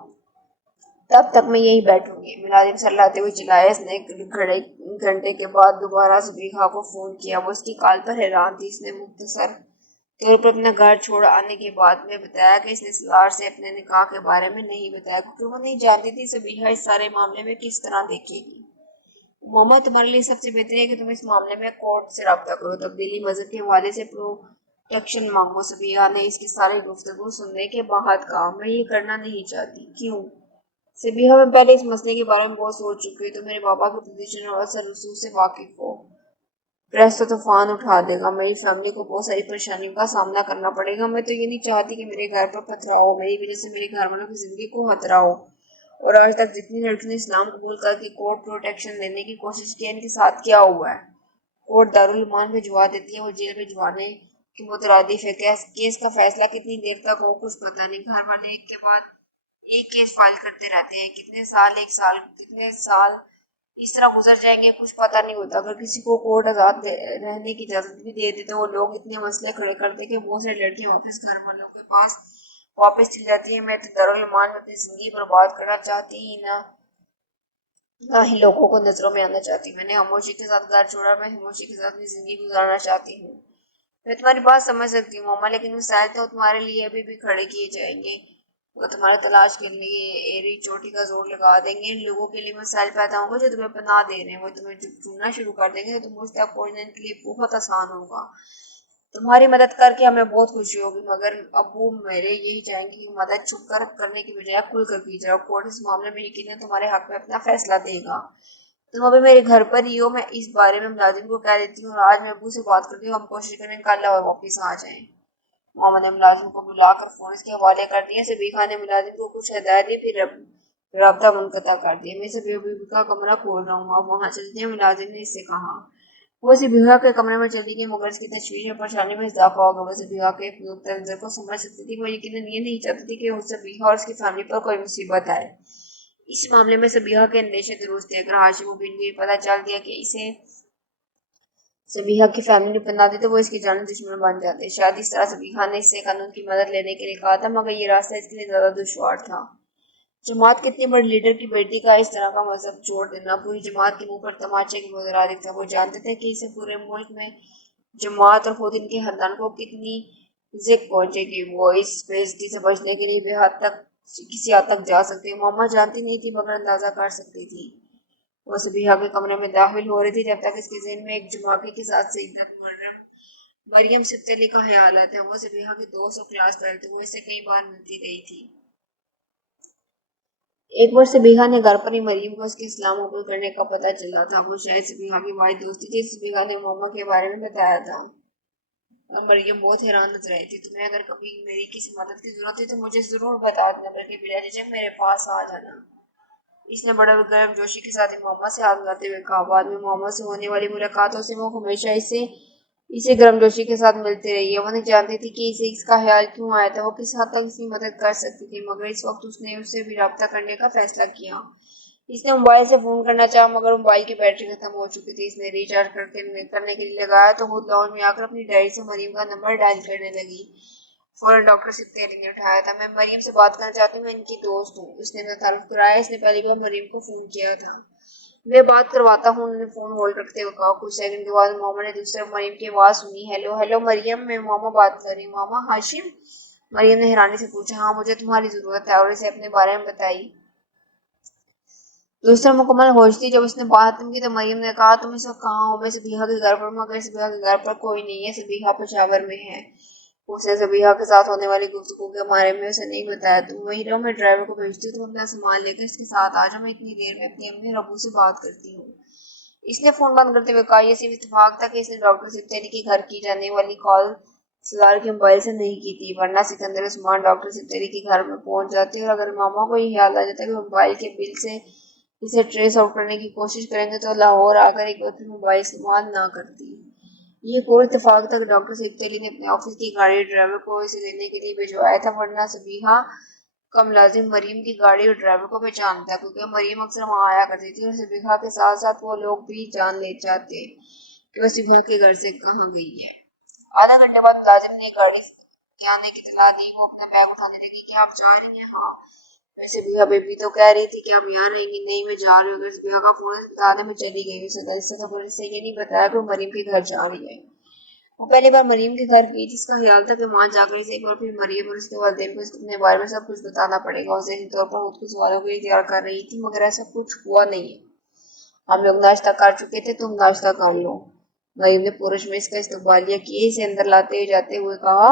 तब तक मैं यही बैठूंगी, मुलाजिम सल्लाते हुए चिल्लाया। इसने खड़े घंटे के बाद दोबारा सुबीहा को फोन किया। वो इसकी कॉल पर हैरान थी। इसने मुख्तसर तौर पर अपना घर छोड़ आने के बाद में बताया कि इसने सलार से अपने निकाह के बारे में नहीं बताया क्योंकि वो नहीं जानती थी सुबीहा इस सारे मामले में किस तरह देखेगी। मोहम्मद तुम्हारे लिए सबसे बेहतर है कि तुम इस मामले में कोर्ट से रब्ता करो, तब्दीली मजहब के हवाले से प्रोटेक्शन मांगो। सबिया ने इसकी सारी गुफ्तगू सुनने के बाद कहा। मैं ये करना नहीं चाहती। क्यों? सबिया मैं पहले इस मसले के बारे में बहुत सोच चुकी हूँ। तो मेरे पापा की पोजीशन और असर रसूख से वाकिफ हो। प्रेस तो तूफान उठा देगा। मेरी फैमिली को बहुत सारी परेशानियों का सामना करना पड़ेगा। मैं तो ये नहीं चाहती कि मेरे घर पर पथराव हो, मेरी वजह से मेरे घर वालों की जिंदगी को खतरा हो। और आज तक जितनी लड़कियों ने इस्लाम कबूल करके कोर्ट प्रोटेक्शन लेने की कोशिश की है, इनके साथ क्या हुआ है? कोर्ट दारुल मान भिजवा देती है, वो जेल भिजवाने की मुतरादिफ है। केस का फैसला कितनी देर तक हो कुछ पता नहीं। घर वाले एक के बाद एक केस फाइल करते रहते हैं। कितने साल इस तरह गुजर जाएंगे, कुछ पता नहीं होता। अगर किसी को कोर्ट आजाद रहने की इजाजत भी दे देते, वो लोग इतने मसले खड़े करते कि बहुत सारी लड़कियां वापस घर वालों के पास वापस चली जाती है। मैं तो दारुल ईमान में अपनी जिंदगी बर्बाद करना चाहती ही ना ही लोगों को नजरों में आना चाहती। मैंने खामोशी के साथ घर छोड़ा, मैं खामोशी के साथ अपनी जिंदगी गुजारना चाहती हूँ। मैं तुम्हारी बात समझ सकती हूँ मामा, लेकिन मिसाइल तो तुम्हारे लिए अभी भी खड़े किए जाएंगे। वो तुम्हारी तलाश के लिए एड़ी चोटी का जोर लगा देंगे। इन लोगों के लिए मिसाइल पैदा होगा जो तुम्हें पनाह दे रहे हैं। वो तुम्हें जब चुनना शुरू कर देंगे तो तुम उस तक पहुंचने के लिए बहुत आसान होगा। तुम्हारी मदद करके हमें बहुत खुशी होगी, मगर अब वो मेरे यही चाहेंगे कि मदद छुप कर करने की बजाय खुलकर की जाए। कोर्ट इस मामले में यकीनन तुम्हारे हक में अपना फैसला देगा। तुम अभी मेरे घर पर ही हो, मैं इस बारे में मुलाजिम को कह देती हूँ और आज मैं अबू से बात करती हूँ, हम कोशिश करेंगे कल और वापिस आ जाए। मोहम्मद ने मुलाजिम को बुलाकर फोन इसके हवाले कर दिया। सबीहा ने मुलाजिम को कुछ हदायत दी, फिर रब्ता मुनक़ता कर दिया। मैं सबीहा का कमरा खोल रहा हूँ, अब वहाँ चलते हैं, मुलाजिम ने इससे कहा। वो सबीहा के कमरे में चली गई, मगर इसकी तशवीश और परेशानी में इजाफा होगा। वो सबीहा के नुक्ता नज़र को समझ सकती थी। वो यकीनन ये नहीं चाहती थी कि उस सबीहा और उसकी फैमिली पर कोई मुसीबत आए। इस मामले में सबीहा के अंदेशे दुरुस्त थे। अगर हाशिम बिन को ये पता चल दिया कि इसे सबीहा की फैमिली ने पनाह दी तो वो इसके जाने दुश्मन बन जाते। शायद इस तरह सबीहा ने इससे कानून की मदद लेने के लिए कहा था, मगर ये रास्ता इसके लिए ज्यादा दुश्वार था। जमात के इतने बड़े लीडर की बेटी का इस तरह का मजहब छोड़ देना पूरी जमात के मुंह पर तमाचे की मुतरादिफ था। वो जानते थे कि इसे पूरे मुल्क में जमात और खुद इनके खानदान को कितनी जिक पहुंचेगी। वो इस बेइज्जती से बचने के लिए बेहद तक किसी हद तक जा सकती है। मामा जानती नहीं थी, मगर अंदाजा कर सकती थी। वो सबीहा के कमरे में दाखिल हो रही थी जब तक इसके जहन में एक जुमाके के साथ सईदत मरियम सिप्तली का ख्याल आता है। वो सबीहा के दोस्त और क्लास फेल थे, वो इससे कई बार मिलती रही थी। एक बार सबीहा ने घर पर ही मरियम को उसके इस्लाम कबूल करने का पता चला था। वो शायद सबीहा की वाहिद दोस्ती थी। सबीहा ने मोमा के बारे में बताया था और मरियम बहुत हैरान नजर आई थी। तुम्हें अगर कभी मेरी किसी मदद की जरूरत है तो मुझे जरूर बता देना, बल्कि बिला झिझक मेरे पास आ जाना। इसने बड़ा गर्म जोशी के साथ मोहम्मद से हाथ मिलाते हुए कहा। बाद में मोहम्मद से होने वाली मुलाकातों से वो हमेशा इसे इसे गर्मजोशी के साथ मिलती रही है। वो नहीं जानती थी कि इसे इसका ख्याल क्यों आया था, वो किस हद तक इसकी मदद कर सकती थी, मगर इस वक्त उसने उससे भी रब्ता करने का फैसला किया। इसने मोबाइल से फोन करना चाहा, मगर मोबाइल की बैटरी खत्म हो चुकी थी। इसने रिचार्ज करने के लिए लगाया तो खुद लॉन में आकर अपनी डायरी से मरीम का नंबर डायल करने लगी। फौरन डॉक्टर सिप्तेरी ने उठाया था। मैं मरीम से बात करना चाहती हूँ, मैं इनकी दोस्त हूँ। उसने अपना तारुफ कराया। इसने पहली बार मरीम को फोन किया था। मैं बात करवाता हूँ, उन्होंने फोन होल्ड रखते हुए कहा। कुछ सेकंड के बाद मामा ने दूसरे मरीम की आवाज सुनी। हेलो हेलो मरियम, मैं मामा बात कर रही हूँ। मामा हाशिम? मरियम ने हैरानी से पूछा। हाँ, मुझे तुम्हारी जरूरत है, और इसे अपने बारे में बताई। दूसरा मुकम्मल होश थी जब उसने बात की तो मरियम ने कहा, तुम इस वक्त कहाँ हो? मैं सबीहा के घर पर हूँ, मगर सबीहा के घर पर कोई नहीं है। सबीहा पेशावर में है। उसने सबीहा के साथ होने वाली गुफ्तगू के बारे में उसे नहीं बताया। तुम वही रहो, मैं ड्राइवर को भेजती हूँ, तुम अपना सामान लेकर इसके साथ आ जाओ। मैं इतनी देर में अपनी अम्मी और अबू से बात करती हूँ। इसने फोन बंद करते हुए कहा। यह सिर्फ इत्तेफाक था कि इसने डॉक्टर सिप्तेरी के घर की जाने वाली कॉल सरदार के मोबाइल से नहीं की थी, वरना सिकंदर उस्मान डॉक्टर सिप्तेरी के घर में पहुंच जाते। और अगर मामा को ये ख्याल आ जाता कि मोबाइल के बिल से इसे ट्रेस आउट करने की कोशिश करेंगे तो लाहौर आकर एक वक्त मोबाइल इस्तेमाल ना करती। ये कोई इत्तेफाक था कि डॉक्टर सिप्तेरी ने अपने ऑफिस की गाड़ी ड्राइवर को इसे लेने के लिए भिजवाया था, वरना सबीहा का मुलाजिम मरीम की गाड़ी और ड्राइवर को पहचानता, क्योंकि मरीम अक्सर वहाँ आया करती थी। और सबीहा के साथ साथ वो लोग भी जान ले जाते कि वह सबीहा के घर से कहाँ गई है। आधा घंटे बाद मुलाजिम ने गाड़ी के आने की इत्तला दी। वो अपना बैग उठाने लगी। क्या आप जा रही हैं? हाँ। वैसे सबीहा बेबी तो कह रही थी कि आप यहाँ रहेंगी। नहीं, मैं जा रही हूँ। अगर सबीहा का फोन बताने में चली गई। उसने तो पुलिस से ये नहीं बताया कि वो मरीम के घर जा रही है। वो पहली बार मरीम के घर गई, जिसका ख्याल था कि वहां जाकर इसे एक बार फिर मरीम और उसके वालिदैन को अपने बारे में सब कुछ बताना पड़ेगा। उसे ज़हनी तौर पर खुद को सवालों के लिए तैयार कर रही थी, मगर ऐसा कुछ हुआ नहीं है। हम लोग नाश्ता कर चुके थे, तुम नाश्ता कर लो। मरीम ने पुरुष में इसका इस्तकबालिया किए, इसे अंदर लाते हुए जाते हुए कहा।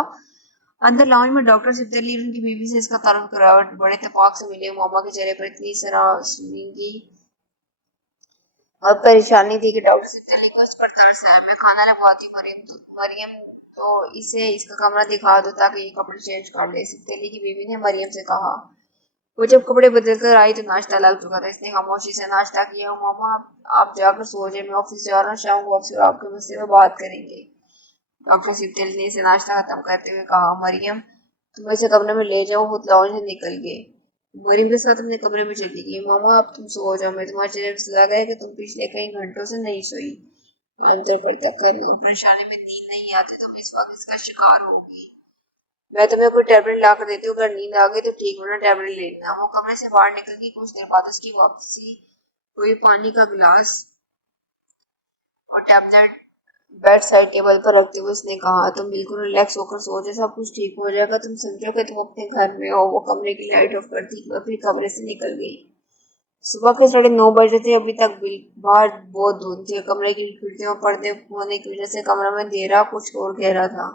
अंदर लाउंज में डॉक्टर सिब्दली उनकी बीवी से इसका तारुफ कराया और बड़े इत्तेफाक से मिले। मामा के चेहरे पर इतनी शर्मिंदगी और परेशानी थी कि डॉक्टर सिब्दली को उस पर तरस आया। मैं खाना लगवाती हूँ मरियम तो इसे इसका कमरा दिखा दो ताकि ये कपड़े चेंज कर ले। सिब्दली की बीवी ने मरियम से कहा। वो जब कपड़े बदल कर आई तो नाश्ता लग चुका था। इसने खामोशी से नाश्ता किया। मामा आप जाकर सो जाए, मैं ऑफिस जा रहा हूँ, शाम को आपसे आपके मसले में बात करेंगे। डॉक्टर सिब्दली ने इसे नाश्ता खत्म करते हुए कहा। मरियम तुम इसे कमरे में ले जाओ। खुद लाउंज से निकल गए। मरीम के साथ अपने कमरे में चली गई। मामा अब तुम सो जाओ, मैं तुम्हारे चेहरे पर सजा गया कि तुम पिछले कई घंटों से नहीं सोई। अंतर पड़ता कर और परेशानी में नींद नहीं आती, तुम इस वक्त इसका शिकार होगी। मैं तुम्हें कोई टैबलेट ला कर देती हूँ, अगर नींद आ गई तो ठीक होना, टैबलेट लेना। वो कमरे से बाहर निकल गई। कुछ देर बाद उसकी वापसी हुई। पानी का गिलास और टैबलेट बेड साइड टेबल पर रखते हुए उसने कहा, तुम बिल्कुल रिलैक्स होकर सो जाओ, सब कुछ ठीक हो जाएगा। तुम समझो कि तुम अपने घर में हो। वो कमरे की लाइट ऑफ करती हुई फिर कमरे से निकल गई। सुबह के 9:30 बजे थे। अभी तक बाहर बहुत धुंध थी। कमरे की खिड़कियों पर पर्दे होने की वजह से कमरा में अंधेरा कुछ और गहरा था।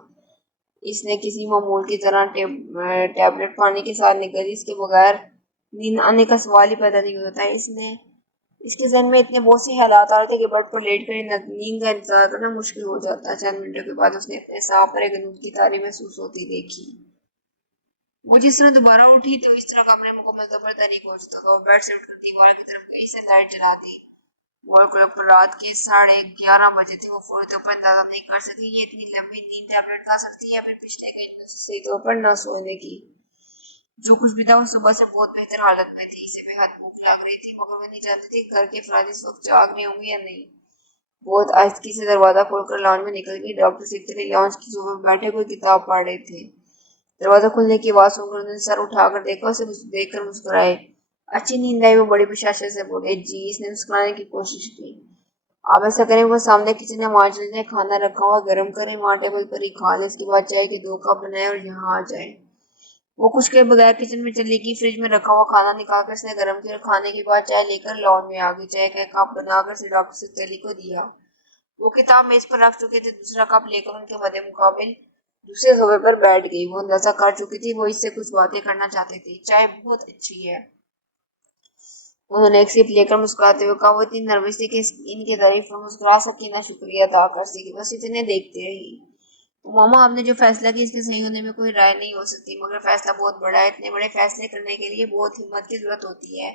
इसने किसी मामूल की तरह टैबलेट पानी के साथ निकली। इसके बगैर नींद आने का सवाल ही पैदा नहीं होता। इसके जहन में इतने बहुत से हालात आ रहे थे कि बेड पर लेट कर नींद का इंतजार करना मुश्किल हो जाता। चंद मिनटों के बाद उसने अपने सांप पर एक नूर की तारी महसूस होती देखी। वो जिस तरह दोबारा उठी तो इस तरह कमरे मुकम्मल तौर तरीक हो चुका था। वो बेड से उठकर दीवार की तरफ गई से लाइट जला दी। वॉल क्लॉक पर रात के 11:30 बजे थे। वो पूरे तौर पर अंदाजा नहीं कर सकी ये इतनी लंबी नींद टैबलेट खा सकती है या फिर पिछले कई दिनों से सही तौर पर न सोने की। जो कुछ भी था वो सुबह से बहुत बेहतर हालत में थी। इसे बेहद भूख लग रही थी, मगर वो नहीं जानती थी घर के अफराद इस वक्त जाग रहे होंगे या नहीं। बहुत आहिस्ती से दरवाजा खोलकर लॉन्च में निकल गई। डॉक्टर सिकली लॉन्च की सोफे पर बैठे कोई किताब पढ़ रहे थे। दरवाजा खुलने की आवाज सुनकर उन्होंने सर उठाकर देखा। उसे देखकर मुस्कुराए। अच्छी नींद आई? वो बड़ी प्रशासन से बोले। जी। इसने मुस्कुराने की कोशिश की। आप ऐसा करें, वो सामने किचन में वहां चले जाए, खाना रखा हुआ गर्म करें, वहां टेबल पर ही खा लें। इसके बाद चाय के 2 कप बनाए और यहाँ आ जाए। वो कुछ के बगैर किचन में चली गई। फ्रिज में रखा हुआ खाना निकालकर उसने गर्म किया और खाने के बाद चाय लेकर लॉन में आ गई। चाय का एक कप बनाकर से डॉक्टर सिकली को दिया। वो किताब मेज पर रख चुके थे। दूसरा कप लेकर उनके मध्य मुकाबिल दूसरे सोफे पर बैठ गई। वो अंदाजा कर चुकी थी वो इससे कुछ बातें करना चाहते थे। चाय बहुत अच्छी है। उन्होंने एक सिप लेकर मुस्कुराते हुए कहा। वो इतनी नर्वस थी कि इनकी तारीफ में मुस्कुरा सकी ना शुक्रिया अदा कर सकी। बस इतने देखते रही। तो मामा, आपने जो फैसला किया इसके सही होने में कोई राय नहीं हो सकती, मगर फैसला बहुत बड़ा है। इतने बड़े फैसले करने के लिए बहुत हिम्मत की जरूरत होती है,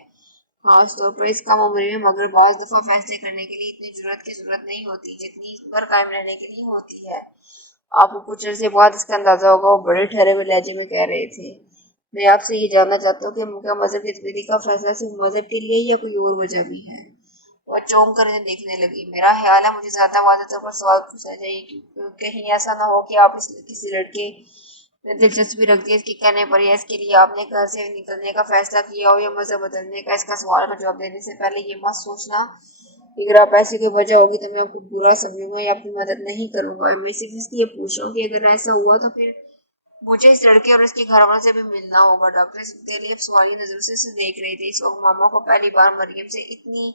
खास तौर पर इस कम उम्र में। मगर बाज दफा फैसले करने के लिए इतनी जरूरत नहीं होती जितनी इस पर कायम रहने के लिए होती है। आपको कुछ अर्से बाद इसका अंदाजा होगा। वो बड़े ठहरे हुए लहजे में कह रहे थे। मैं आपसे ये जानना चाहता हूँ कि क्या मजहब की तब्दीली का फैसला सिर्फ मजहब के लिए या कोई और वजह भी है? वह चौंक कर इन्हें देखने लगी। मेरा ख्याल है मुझे ज्यादा वाज़ेह तौर पर सवाल पूछना चाहिए, क्योंकि कहीं ऐसा ना हो कि आप किसी लड़के में दिलचस्पी रखती है इसके कहने पर, या इसके लिए आपने घर से निकलने का फैसला किया हो या मजहब बदलने का। इसका सवाल का जवाब देने से पहले ये मत सोचना कि अगर आप ऐसी कोई वजह होगी तो मैं आपको बुरा समझूंगा या आपकी मदद नहीं करूंगा। मैं सिर्फ इसलिए पूछ रहा हूँ कि अगर ऐसा हुआ तो फिर मुझे इस लड़के और इसके घर वालों से भी मिलना होगा। डॉक्टर सिब्बत अब सवाली नजरों से उसे देख रही थी। इस वक्त मामा को पहली बार मरियम से इतनी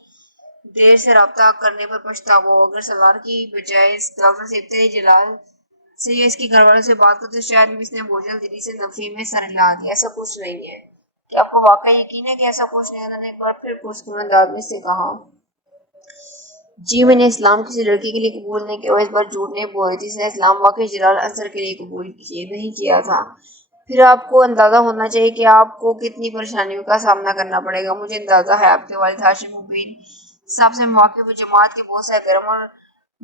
देर से रब्ता करने पर पछतावा हो। अगर सलार की बजाय डॉक्टर सिब्बत जलाल से या इसके घर वालों से बात करते तो शायद भी इसने बोझल दिल्ली से नफी में सर हिला दिया। ऐसा कुछ नहीं है। क्या आपको वाकई यकीन है कि ऐसा कुछ नहीं? उन्होंने एक बार फिर पुरस्कार अंदाज में से कहा। जी, मैंने इस्लाम किसी लड़की के लिए कबूल नहीं किया। इस बार झूठ नहीं बोल रही थी। इसने इस्लाम वाकई जलाल अंसर के लिए कबूल किए नहीं किया था। फिर आपको अंदाजा होना चाहिए कि आपको कितनी परेशानियों का सामना करना पड़ेगा। मुझे अंदाजा है आपके वालिद हाशिम मुबीन साहब से मौके पर जमात के बहुत सरगर्म और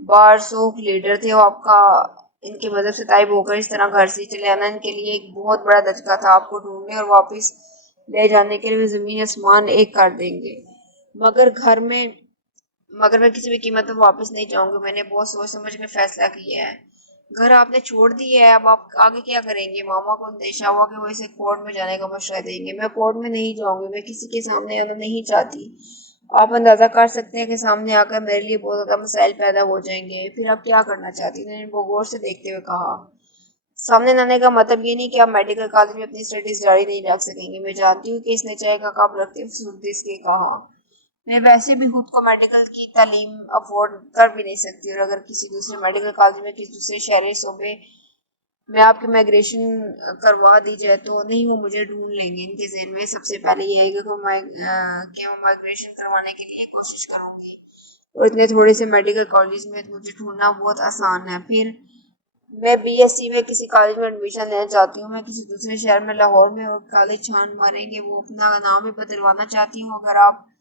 बारसूख लीडर थे। वो आपका इनके मदद से ताइब होकर इस तरह घर से चले आना इनके लिए एक बहुत बड़ा धचका था। आपको ढूंढने और वापस ले जाने के लिए जमीन आसमान एक कर देंगे। मगर घर में मगर मैं किसी भी कीमत पर वापस नहीं जाऊंगी। मैंने बहुत सोच समझ कर फैसला किया है। घर आपने छोड़ दिया है, अब आप आगे क्या करेंगे? मामा को अंदेशा हुआ कि वो इसे कोर्ट में जाने का मशवरा देंगे। मैं कोर्ट में नहीं जाऊंगी। मैं किसी के सामने आना नहीं चाहती। आप अंदाजा कर सकते हैं कि सामने आकर मेरे लिए बहुत ज्यादा मसाइल पैदा हो जाएंगे। फिर आप क्या करना चाहती हैं? वो गौर से देखते हुए कहा। सामने आने का मतलब ये नहीं कि आप मेडिकल कॉलेज में अपनी स्टडीज जारी नहीं रख सकेंगे। मैं जानती हूँ कि इसने चाय का कप रखते हुए इसके कहा, मैं वैसे भी खुद को मेडिकल की तालीम अफोर्ड कर भी नहीं सकती, और अगर किसी दूसरे मेडिकल कॉलेज में किसी दूसरे शहरी सूबे में आपकी माइग्रेशन करवा दी जाए तो नहीं, वो मुझे ढूंढ लेंगे। इनके जहन में सबसे पहले ये आएगा कि वो माइग्रेशन करवाने के लिए कोशिश करूंगी, और इतने थोड़े से मेडिकल कॉलेज में मुझे ढूंढना बहुत आसान है। फिर मैं बीएससी में किसी कॉलेज में एडमिशन लेना चाहती हूँ। मैं किसी दूसरे शहर में लाहौर में और कॉलेज छान मारेंगे। वो अपना नाम ही बदलवाना चाहती हूँ। अगर आप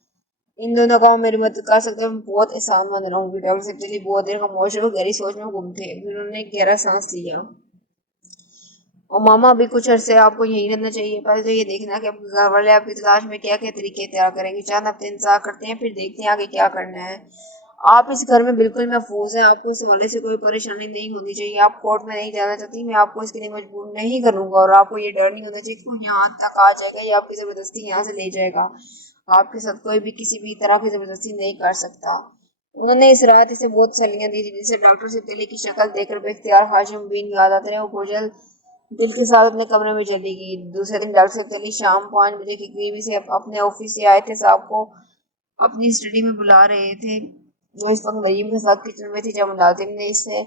इन दोनों का मेरी मदद कर सकते हैं, मैं बहुत एहसान मंद रहूंगी। डॉक्टर सिब्बत बहुत देर खामोश और गहरी सोच में गुम थे। फिर उन्होंने गहरा सांस लिया और मामा अभी कुछ अरसे आपको यहीं रहना चाहिए। पहले तो ये देखना कि आपके घर वाले आपकी तलाश में क्या क्या तरीके तैयार करेंगे। चंद हफ्ते इंतजार करते हैं, फिर देखते हैं आगे क्या करना है। आप इस घर में बिल्कुल महफूज हैं, आपको इस हवाले से कोई परेशानी नहीं होनी चाहिए। आप कोर्ट में नहीं जाना चाहती, मैं आपको इसके लिए मजबूर नहीं करूंगा, और आपको ये डर नहीं होना चाहिए कि कोई यहाँ तक आ जाएगा या आपकी जबरदस्ती यहाँ से ले जाएगा। आपके साथ कोई भी किसी भी तरह की जबरदस्ती नहीं कर सकता। उन्होंने इस रात इसे बहुत सलियां दी थी, जिसे डॉक्टर सिद्दीकी की शक्ल देखकर बेख्तियार हाशिम बिन याद आते रहे। वो बोझल दिल के साथ अपने कमरे में चली गई। दूसरे दिन डॉक्टर सिद्दीकी शाम 5 बजे के करीब से अपने ऑफिस से आए थे। साहब को अपनी स्टडी में बुला रहे थे, जो इस वक्त नईम के साथ किचन में थी, जब मुलाजिम ने इससे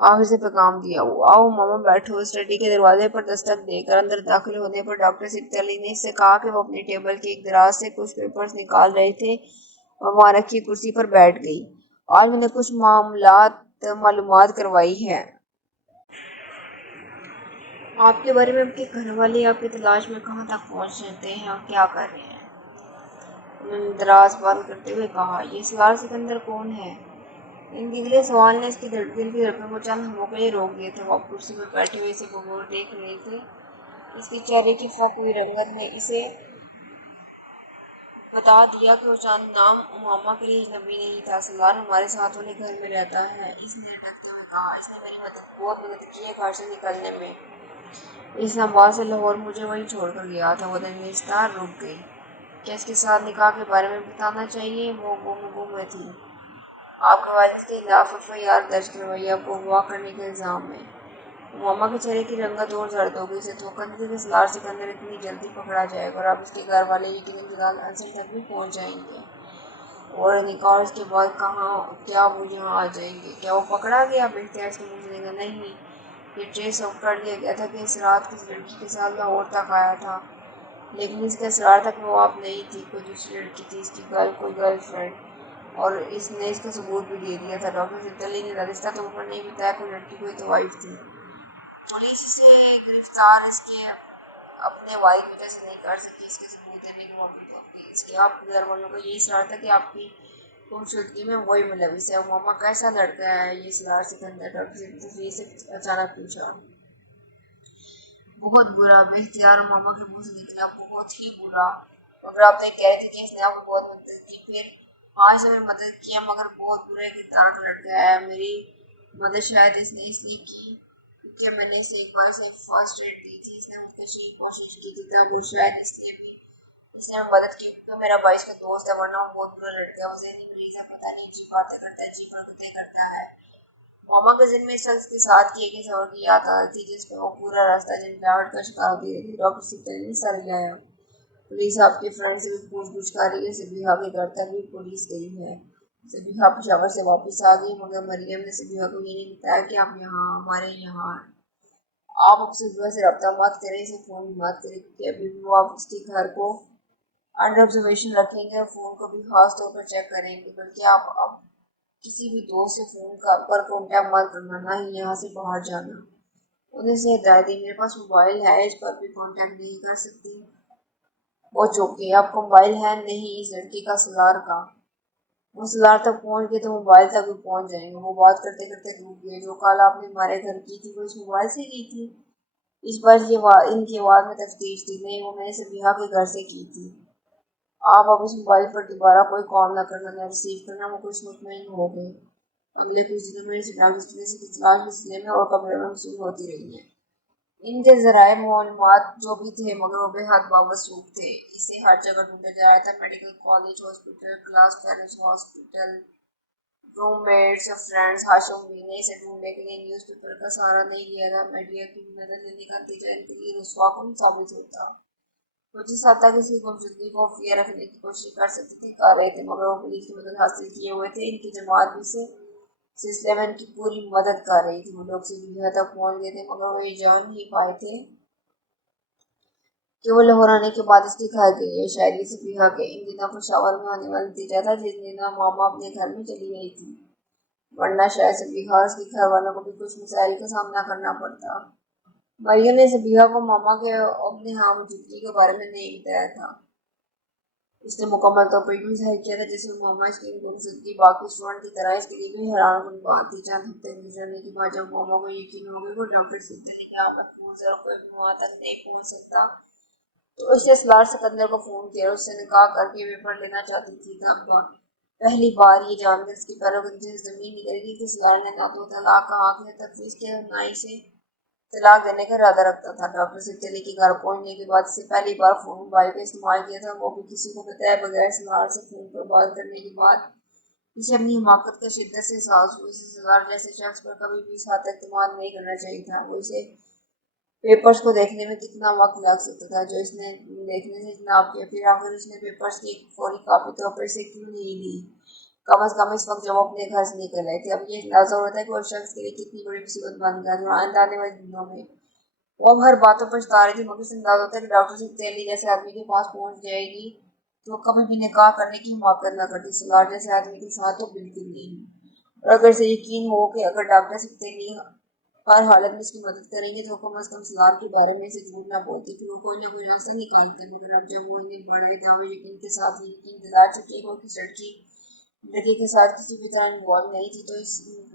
आखिर से पैगाम दिया, वो आओ मामा बैठो। स्टडी के दरवाजे पर दस्तक देकर अंदर दाखिल होने पर डॉक्टर सिद्दीकी ने इससे कहा कि वो अपनी टेबल के एक दराज से कुछ पेपर्स निकाल रहे थे और वहां रखी कुर्सी पर बैठ गई। आज मैंने कुछ मालूमात करवाई है आपके बारे में। आपके घर वाले आपकी तलाश में कहाँ तक पहुँच जाते हैं और क्या कर रहे हैं? उन्होंने दराज बंद करते हुए कहा, ये सलार सिकंदर कौन है? इन दिगले सवाल ने इसकी दिल की धड़कन को चंद हमों के लिए रोक दिया था। वो अब कुर्सी पर बैठे हुए इसे बगौर देख रहे थे। इसके चेहरे की फक हुई रंगत ने इसे बता दिया कि वो चंद नाम मामा के लिए नबी नहीं था। सलार हमारे साथ वाले घर में रहता है, इसने डरते हुए कहा। इसने मेरी बहुत मदद की है घर से निकलने में। इस्लामाबाद से लाहौर मुझे वहीं छोड़कर गया था। वो दरमियान रुक गई। क्या इसके साथ निकाह के बारे में बताना चाहिए? वो गुम में थी। आपके वालिद के खिलाफ एफआईआर दर्ज करवाई, आपको अगवा करने के इल्जाम में। मामा के चेहरे की रंगत और जर्द हो गई। इसे धोखा नहीं था कि सलार सिकंदर इतनी जल्दी पकड़ा जाएगा, और अब इसके घर वाले यकीनन जलाल अंसर तक भी पहुंच जाएंगे। और निकाह इसके बाद कहाँ, क्या वो यहाँ आ जाएंगे? क्या वो पकड़ा गया? बेख्तियार इसके मुंह से निकला, नहीं, ये ट्रेस ऑफ कर लिया गया था कि इस रात किसी लड़की के साथ लाहौर तक आया था, लेकिन इसके असरार तक वो आप नहीं थी, कोई दूसरी लड़की थी, इसकी कोई गर्लफ्रेंड। और इसने इसका सबूत भी दे दिया था। डॉक्टर सिद्दीकी ने रास्ता के ऊपर नहीं बताया कोई लड़की कोई तो वाइफ थी। पुलिस इसे गिरफ्तार इसके अपने वालिद की वजह से नहीं कर सकी, इसके सबूत देने के मौके पर। इसके आपके घर वालों का यही सलाह था कि आपकी गुमशुदगी में वही मुलविस है। मामा कैसा लड़का है ये सलार सिकंदर? डॉक्टर सिद्दीकी से अचानक पूछा। बहुत बुरा, बेख्तियार मामा के मुंह से निकला, बहुत ही बुरा। मगर आप तो कह रहे थे कि इसने आपको बहुत मदद की। फिर आज से मैंने मदद किया, मगर बहुत बुरा किरदार का लड़का है। मेरी मदद शायद इसने इसलिए की क्योंकि मैंने इसे एक बार से फर्स्ट एड दी थी। इसने मुझे कोशिश की थी, तब वो शायद इसलिए भी इसने मदद की क्योंकि मेरा भाई इसका दोस्त है, वरना वो बहुत बुरा लड़का है। वो ज़हनी मरीज है, पता नहीं जी बातें करता है, जी हरकतें करता है। मामा के जिम्मे इस शख्स के साथ की एक सफर की याद आ रही थी, जिसमें वो पूरा रास्ता झंझावट का शिकार होती रही। डॉक्टर सिद्दीकी ने सर हिलाया। पुलिस आपके फ्रेंड से भी पूछताछ कर रही है। सबिहा के घर तक भी पुलिस गई है। सबिहा पेशावर से वापस आ गई, मगर मरियम ने सबिहा को ये नहीं बताया कि आप यहाँ हमारे यहाँ। आप अब सबिहा से रब्ता मत करें, इसे फोन भी मत करें, क्योंकि अभी भी वो आप उसके घर को अंडर ऑब्जर्वेशन रखेंगे और फोन को भी खास तौर पर चेक करेंगे। बल्कि आप अब किसी भी दोस्त से फोन पर कॉन्टैक्ट मत करना, ना ही यहाँ से बाहर जाना। उन्हें से हिदायत दी, मेरे पास मोबाइल है, इस पर भी कॉन्टैक्ट नहीं कर सकती। वो चौंके, आपका मोबाइल है? नहीं, इस लड़की का, सलार का। वो सलार तक पहुंच गए तो मोबाइल तक भी पहुंच जाएंगे। वो बात करते करते रुक गए। जो कॉल आपने हमारे घर की थी वो इस मोबाइल से की थी? इस बार इनकी आवाज में तफ्तीश थी। नहीं, वो मैंने सबिहा के घर से की थी। आप अब इस मोबाइल पर दोबारा कोई कॉल ना करना, ना रिसीव करना। वो कुछ मुतमईन हो गए। अगले कुछ दिनों में इस तलाश के सिलसिले में और कमरे में मसरूफ होती रही है। इनके जराए मालूमात जो भी थे, मगर वो बेहद बावसूख थे। इसे हर जगह ढूंढा जा रहा था, medical college, hospital, class fellows hospital, roommates और फ्रेंड्स। हाशिम भी ने इसे ढूंढने के लिए न्यूज़पेपर का सहारा नहीं लिया था। मीडिया की मदद लेने का नतीजा इनके लिए रुस्वाकुन साबित होता। वो जिस हद तक इसकी गुमशुदगी को खुफिया रखने की कोशिश कर सकते थे कर रहे थे, मगर वो पुलिस की मदद हासिल किए हुए थे। इनकी जमात भी से सिलसिले में इनकी पूरी मदद कर रही थी। वो लोग सीबीआई तक पहुंच गए थे, मगर वो ये जान नहीं पाए थे कि वो लाहौर आने के बाद इसकी खाई गई है। शायद ये सबिहा के इन दिनों पेशावर में होने वाला नतीजा था, जिस दिन मामा अपने घर में चली गई थी, वरना शायद सबिहा उसके घर वालों को भी कुछ मसाइल का सामना करना पड़ता। मरियम ने सबिहा को मामा के अपने यहाँ मौजूदगी के बारे में नहीं बताया था। उसने मुकम्मल तौर पर यूं जाहिर किया था जैसे वो मामा इसकी गुमशुदगी बाकी स्टूडेंट की तरह इसके लिए भी हैरानकुन बात थी। चंद हफ्ते गुजरने के बाद जब मामा को यकीन हो गया कि डॉक्टर सिद्दीकी की आमद महफूज और कोई भी वहाँ तक नहीं पहुँच सकता, तो उसने सलार सिकंदर को फ़ोन किया। उससे निकाह करके पेपर लेना चाहती थी। तब पहली बार ये जानकर इसकी पैरों के नीचे से ज़मीन निकलेगी कि सलार ने ना तो तलाक का आखिरी तफवीज़ किया और ना ही इसे तलाक देने का इरादा रखता था। डॉक्टर सिद्दीकी के घर पहुंचने के बाद इससे पहली बार फ़ोन मोबाइल का इस्तेमाल किया था, वो भी किसी को बताए बगैर। सलार से फ़ोन पर बात करने के बाद इसे अपनी हिमाकत का शिद्दत से एहसास हुआ। इसे सलार जैसे शख्स पर कभी भी इस हद तक इत्मीनान नहीं करना चाहिए था। वो इसे पेपर्स को देखने में कितना वक्त लग सकता था जो इसने देखने से इजनाब किया। फिर आखिर उसने पेपर्स की एक फौरी कापी तौर पर इसे क्यों नहीं दी, कम अज कम इस वक्त जब वो अपने घर से निकल रहे थे। अब ये अंदाजा होता है कि उस शख्स के लिए कितनी बड़ी मुसीबत बन गई और आइंदा आने वाले दिनों में वो अब हर बातों पर सता रही थी। मगर इसे अंदाजा होता है कि डॉक्टर सिंह तेली जैसे आदमी के पास पहुंच जाएगी तो वो कभी भी निकाह करने की हिमाकत न करती। सलार जैसे आदमी के साथ तो बिल्कुल नहीं। और अगर इसे यकीन हो कि अगर डॉक्टर सिंह तेली हर हालत में इसकी मदद करेंगे तो कम अज कम सलार के बारे में इसे झूठ ना बोलती। फिर वो कोई ना कोई रास्ता निकालते हैं। मगर अब जब वो इन्हें बड़े दावे यकीन के साथ यकीन दिला चुकी है कि किस लड़के के साथ किसी भी तरह इन्वॉल्व नहीं थी, तो इस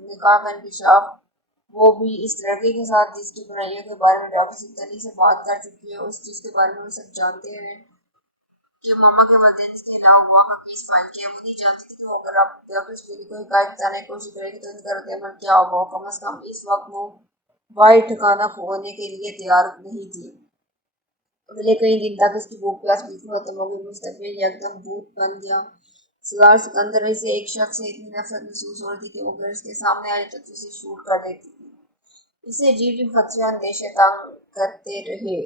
निकाह का इंकशाफ वो भी इस लड़के के साथ जिसकी बुराइयों के बारे में डॉक्टर सिद्दीकी से बात कर चुकी है, उस चीज़ के बारे में वो सब जानते हैं कि मामा के वालिदैन इसके अलावा हुआ का केस फाइल किया। वो नहीं जानती थी कि वो अगर आप डॉक्टर सिद्दीकी को हिकायत बताने की कोशिश करेगी तो इनका रद्द-ए-अमल क्या होगा। कम अज कम इस वक्त वो वाहिद ठिकाना खोने के लिए तैयार नहीं थी। अगले कई दिन तक इसकी भूख प्यास बिल्कुल खत्म हो गई। मुस्तकबिल एकदम भूत बन गया। सलार सिकंदर से एक शख्स से इतनी नफरत महसूस हो रही थी कि वो अगर इसके सामने आए तो उसे शूट कर देती थी। इसे अजीब अजीब खदशे अंदेशे तंग करते रहे।